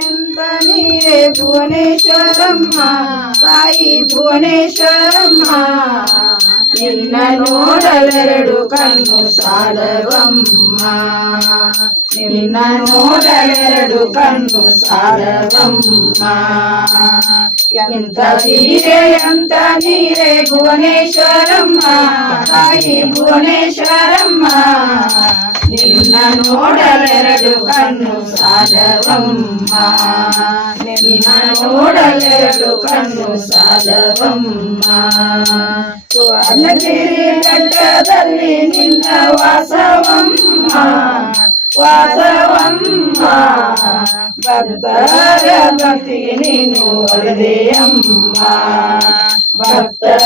ఎంత నీరే భువనేశ్వరమ్మ సాయి భువనేశ్వరమ్మ నిన్న నోడలెరడు కన్ను సాలవమ్మ నిన్న నోడలెరడు కన్ను సాలవమ్మ ఎంత నీరే భువనేశ్వరమ్మ సాయి భువనేశ్వరమ్మ నిన్న నోడలెరడు కన్ను సాలవమ్మ నిన్న నోడలెరడు ಕಣ್ಣು ಸಾಲವಮ್ಮ ಸುವರ್ಣಗಿರಿ ಬೆಟ್ಟದಲ್ಲಿ ನಿನ್ನ ವಾಸವಮ್ಮ ವಾಸವಮ್ಮ ಭಕ್ತರ ಭಕ್ತಿ ನೀನು ಒಲದೆಯಮ್ಮ ಭಕ್ತರ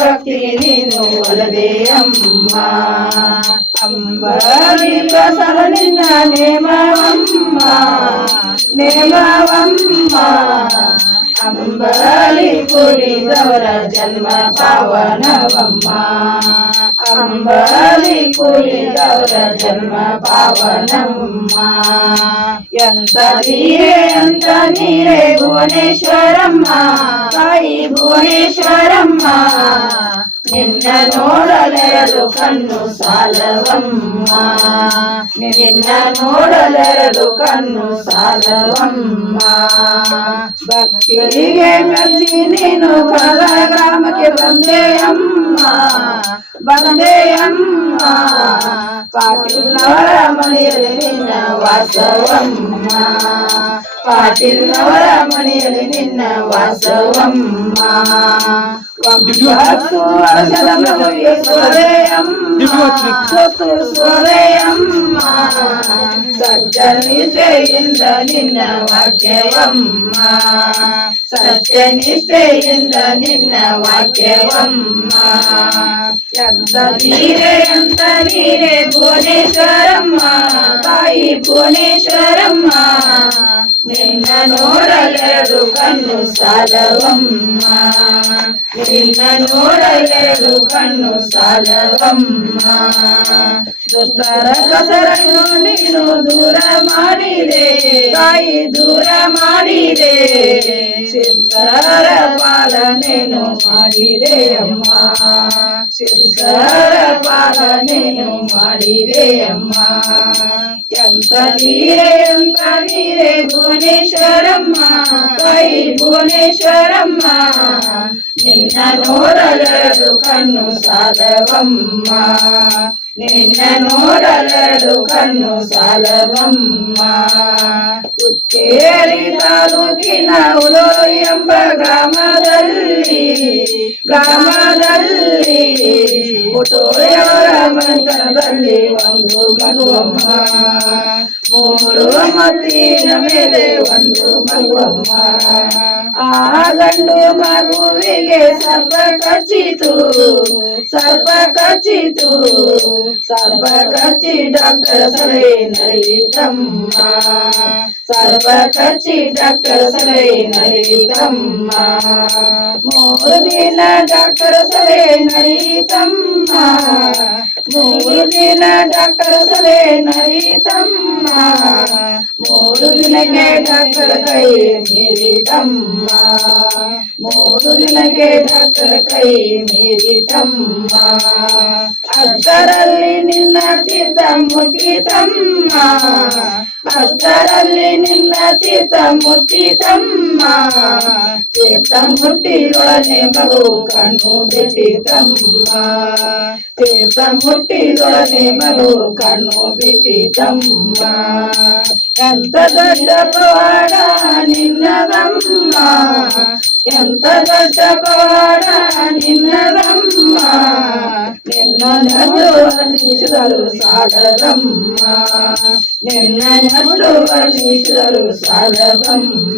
ಭಕ್ತಿ ನೀನು ಒಲದೆಯಮ್ಮ ಅಂಬಲಿ ಬಸವ ನಿನ್ನ ನೇಮವಮ್ಮ ನೇಮವಮ್ಮ ಅಂಬಲಿ ಕುರಿದವರ ಜನ್ಮ ಪಾವನವಮ್ಮ ಅಂಬಲಿ ಕುರಿದವರ ಜನ್ಮ ಪಾವನಮ್ಮ ಎಂತ ನೀರೇ ಭುವನೇಶ್ವರಮ್ಮ ತಾಯಿ ಭುವನೇಶ್ವರಮ್ಮ ನಿನ್ನ ನೋಡಲೆರಡು ಕಣ್ಣು ಸಾಲವಮ್ಮ ನಿನ್ನ ನೋಡಲೆರಡು ಕಣ್ಣು ಸಾಲವಮ್ಮ ಭಕ್ತಿಗೆ ಮೆಚ್ಚಿ ನೀನು ಕದ ಗ್ರಾಮಕ್ಕೆ ಬಂದೆಯಮ್ಮ ಬಂದೆಯಮ್ಮ ಪಾಟೀಲ್ನವರ ಮನೆಯಲ್ಲಿ ನಿನ್ನ ವಾಸವಮ್ಮ ಪಾಟೀಲ್ನವರ ಮನೆಯಲ್ಲಿ ನಿನ್ನ ವಾಸವಮ್ಮ ವಂಶತ್ತು ವರ್ಷದ ಮಗುವಿಗೆ ಸೊರೆಯಮ್ಮ ಸತ್ಯನಿಷ್ಠೆಯಿಂದ ನಿನ್ನ ವಾಕ್ಯವಮ್ಮ ಸತ್ಯನಿಷ್ಠೆಯಿಂದ ನಿನ್ನ ವಾಕ್ಯವಮ್ಮ ಎಂತ ನೀರೇ ಭುವನೇಶ್ವರಮ್ಮ ತಾಯಿ ಭುವನೇಶ್ವರಮ್ಮ ನಿನ್ನ ನೋಡಲೆರಡು ಕಣ್ಣು ಸಾಲವಮ್ಮ ನಿನ್ನ ನೋಡಲೆರಡು ಕಣ್ಣು ಸಾಲವಮ್ಮ ದುಷ್ಟರ ಕಸರನ್ನು ನೀನು ದೂರ ಮಾಡಿದೆ ತಾಯಿ ದೂರ ಮಾಡಿದೆ ಸಿದ್ಧರ ಪಾಲನೆಯನ್ನು ಮಾಡಿದೆ ಅಮ್ಮ ಸಿದ್ಧರ ಪಾಲನೆಯನ್ನು ಮಾಡಿದೆ ಅಮ್ಮ ಎಂತ ನೀರೇ ಭುವನೇಶ್ವರಮ್ಮ ತಾಯಿ ಭುವನೇಶ್ವರಮ್ಮ ನಿನ್ನ ನೋಡಲೆರಡು ಕಣ್ಣು ಸಾಲವಮ್ಮ ನಿನ್ನ ನೋಡಲೆರಡು ಕಣ್ಣು ಸಾಲವಮ್ಮ ಹುಕ್ಕೇರಿ ತಾಲೂಕಿನ ಉಲೋರಿ ಎಂಬ ಗ್ರಾಮದಲ್ಲಿ ಹುಟ್ಟೋಯವರ ಮಂತ್ರದಲ್ಲಿ ಒಂದು ಮಗುವಮ್ಮ ಮೂರು ಮತ್ತಿನ ಮೇಲೆ ಒಂದು ಮಗುವಮ್ಮ ಆ ಗಂಡು ಮಗುವಿಗೆ ಸರ್ಪ ಕಚ್ಚಿತು ಸರ್ಪ ಕಚ್ಚಿ ಡಾಕ್ಟರ್ ಸಲಹೆ ನರಿತಮ್ಮ ಸರ್ಪ ಕಚ್ಚಿ ಡಾಕ್ಟರ್ ಸಲಹೆ ನರಿತಮ್ಮ ಮೂರು ದಿನ ಡಾಕ್ಟರ್ ಸಲಹೆ ನರಿತಮ್ಮ ಮೂರು ದಿನ ಡಾಕ್ಟರ್ ಸಲಹೆ ನರಿತಮ್ಮ ಮೂರು ದಿನಕ್ಕೆ ಡಾಕ್ಟರ್ ಕೈ ಮೀರಿತಮ್ಮ ಮೂರು ದಿನಕ್ಕೆ ಡಾಕ್ಟರ್ ಕೈ ಮೀರಿತಮ್ಮ ಅಷ್ಟರಲ್ಲಿ ನಿನ್ನ ತೀರ್ಥ ಮುಟ್ಟಿತಮ್ಮ ಅಷ್ಟರಲ್ಲಿ ನಿನ್ನ ತೀರ್ಥ ಮುಟ್ಟಿತಮ್ಮ ತೀರ್ಥ ಮುಟ್ಟಿದೊಡನೆ ಮಗು ಕಣ್ಣು ಬಿಟ್ಟಿತಮ್ಮ ತೀರ್ಥ ಮುಟ್ಟಿದೊಡನೆ ಮಗು ಕಣ್ಣು ಬಿಟ್ಟಿತಮ್ಮ ಎಂತ ದೊಡ್ಡ ಪವಾಡ ನಿನ್ನದಮ್ಮ ಎಂತ ದೊಡ್ಡ ಪವಾಡ ನಿನ್ನದಮ್ಮ ನಿನ್ನ ನಡು ವರ್ಣಿಸಿದರು ಸಾಲದಮ್ಮ ನಿನ್ನ ನಡು ವರ್ಣಿಸಿದರು ಸಾಲದಮ್ಮ